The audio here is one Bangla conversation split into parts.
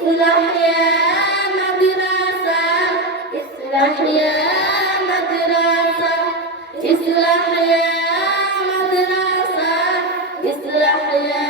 اصلح يا مدرسة اصلح يا مدرسة اصلح يا مدرسة اصلح يا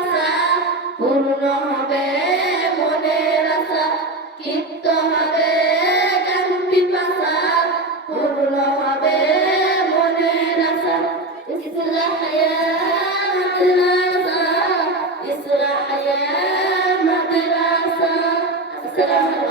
আশা পূর্ণ হবে মনের আশা তৃপ্ত হবে গান ইসলাম মাদ্রাসা ইসলাম মাদ্রাসা ইসলাম